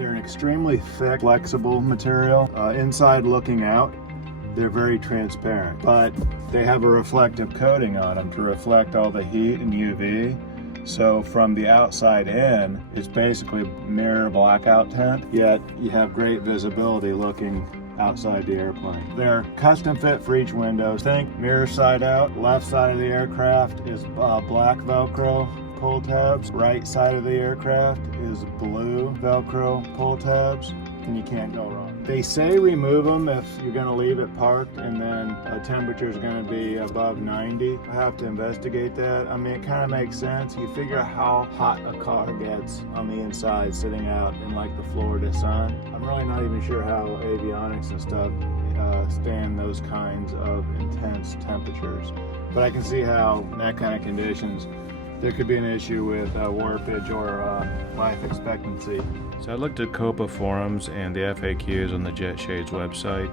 They're an extremely thick, flexible material. Inside looking out, they're very transparent, but they have a reflective coating on them to reflect all the heat and UV. So from the outside in, it's basically mirror blackout tint, yet you have great visibility looking outside the airplane. They're custom fit for each window. Think mirror side out, left side of the aircraft is black Velcro pull tabs, right side of the aircraft is blue Velcro pull tabs, and you can't go wrong. They say remove them if you're going to leave it parked and then a temperature is going to be above 90. I have to investigate that. I mean, it kind of makes sense. You figure how hot a car gets on the inside sitting out in like the Florida sun. I'm really not even sure how avionics and stuff stand those kinds of intense temperatures. But I can see how in that kind of conditions there could be an issue with warpage or life expectancy. So I looked at Copa forums and the FAQs on the JetShades website.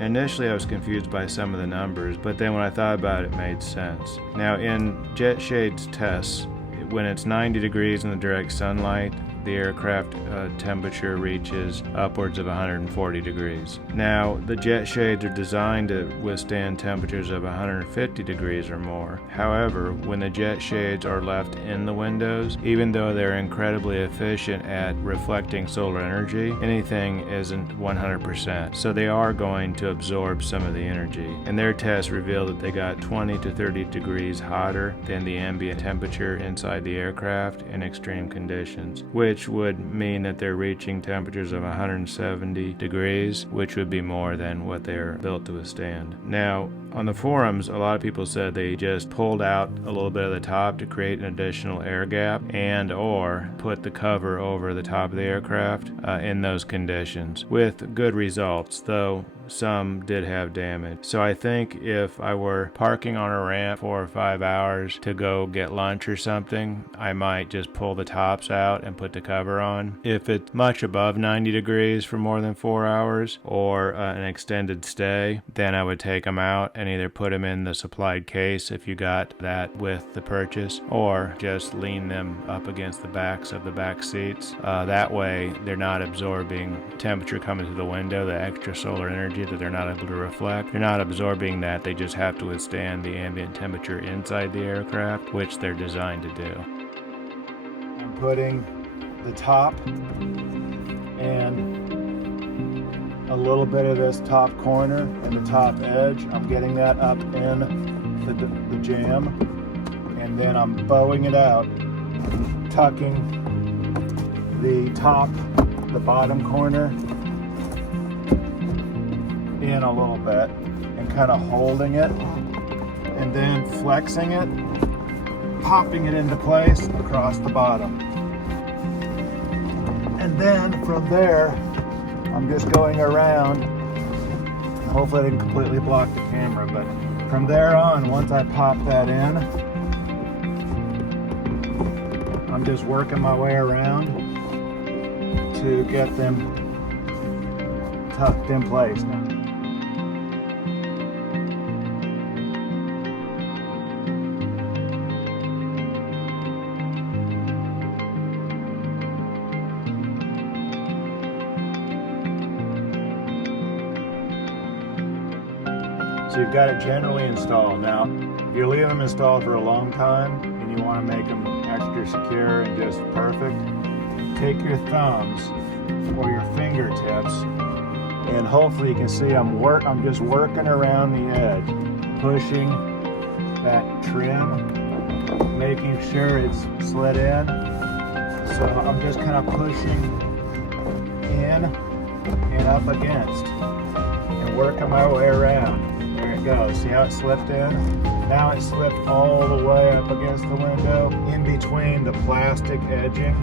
Initially I was confused by some of the numbers, but then when I thought about it, it made sense. Now in JetShades tests, when it's 90 degrees in the direct sunlight, the aircraft temperature reaches upwards of 140 degrees. Now, the JetShades are designed to withstand temperatures of 150 degrees or more. However, when the JetShades are left in the windows, even though they're incredibly efficient at reflecting solar energy, anything isn't 100%. So they are going to absorb some of the energy. And their tests revealed that they got 20 to 30 degrees hotter than the ambient temperature inside the aircraft in extreme conditions, which would mean that they're reaching temperatures of 170 degrees, which would be more than what they're built to withstand. Now, on the forums, a lot of people said they just pulled out a little bit of the top to create an additional air gap and or put the cover over the top of the aircraft in those conditions with good results, though some did have damage. So I think if I were parking on a ramp 4 or 5 hours to go get lunch or something, I might just pull the tops out and put the cover on. If it's much above 90 degrees for more than 4 hours or an extended stay, then I would take them out and either put them in the supplied case if you got that with the purchase, or just lean them up against the backs of the back seats. That way they're not absorbing temperature coming through the window, the extra solar energy that they're not able to reflect. They're not absorbing that, they just have to withstand the ambient temperature inside the aircraft, which they're designed to do. I'm putting the top and a little bit of this top corner and the top edge. I'm getting that up in the jamb, and then I'm bowing it out, tucking the top, the bottom corner in a little bit and kind of holding it and then flexing it, popping it into place across the bottom. And then from there, I'm just going around. Hopefully I didn't completely block the camera, but from there on, once I pop that in, I'm just working my way around to get them tucked in place now. So you've got it generally installed. Now, if you're leaving them installed for a long time and you want to make them extra secure and just perfect, take your thumbs or your fingertips, and hopefully you can see I'm just working around the edge, pushing that trim, making sure it's slid in. So I'm just kind of pushing in and up against and working my way around. There it goes. See how it slipped in? Now it slipped all the way up against the window, in between the plastic edging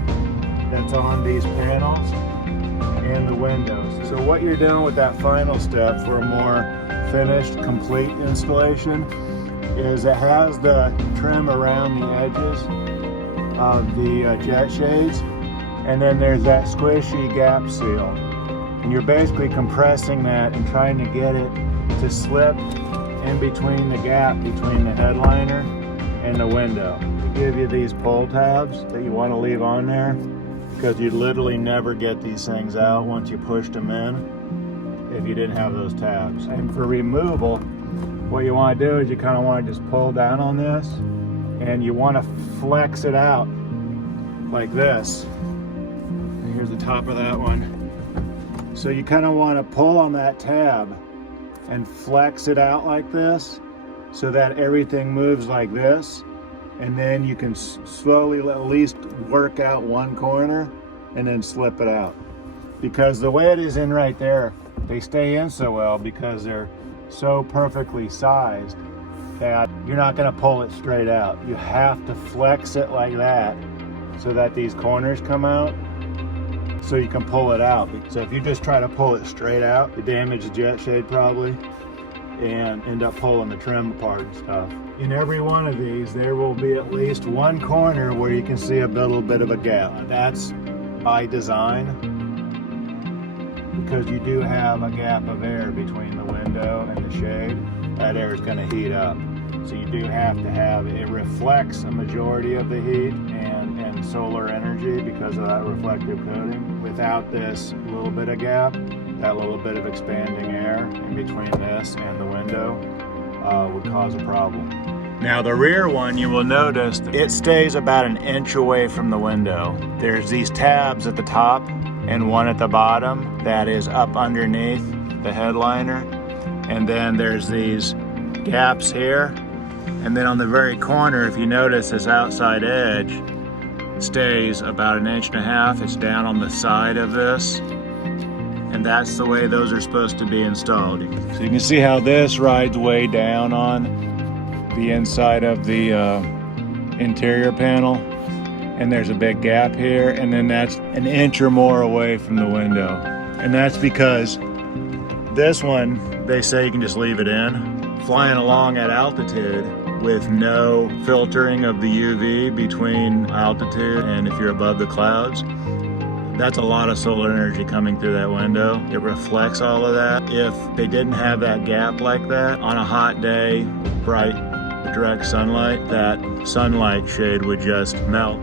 that's on these panels and the windows. So what you're doing with that final step for a more finished, complete installation is it has the trim around the edges of the JetShades, and then there's that squishy gap seal. And you're basically compressing that and trying to get it to slip in between the gap between the headliner and the window. To give you these pull tabs that you want to leave on there, because you'd literally never get these things out once you pushed them in if you didn't have those tabs. And for removal, what you want to do is you kind of want to just pull down on this, and you want to flex it out like this. And here's the top of that one. So you kind of want to pull on that tab and flex it out like this so that everything moves like this, and then you can slowly at least work out one corner and then slip it out. Because the way it is in right there, they stay in so well because they're so perfectly sized that you're not going to pull it straight out. You have to flex it like that so that these corners come out so you can pull it out. So if you just try to pull it straight out, you damage the jet shade probably and end up pulling the trim apart and stuff. In every one of these, there will be at least one corner where you can see a little bit of a gap. That's by design, because you do have a gap of air between the window and the shade. That air is going to heat up. So you do have to have, it reflects a majority of the heat and solar energy because of that reflective coating. Without this little bit of gap, that little bit of expanding air in between this and the window would cause a problem. Now the rear one, you will notice it stays about an inch away from the window. There's these tabs at the top and one at the bottom that is up underneath the headliner. And then there's these gaps here. And then on the very corner, if you notice, this outside edge stays about an inch and a half. It's down on the side of this. And that's the way those are supposed to be installed. So you can see how this rides way down on the inside of the interior panel. And there's a big gap here, and then that's an inch or more away from the window. And that's because this one, they say you can just leave it in. Flying along at altitude with no filtering of the UV between altitude and if you're above the clouds, that's a lot of solar energy coming through that window. It reflects all of that. If they didn't have that gap like that, on a hot day, bright, direct sunlight, that sunlight shade would just melt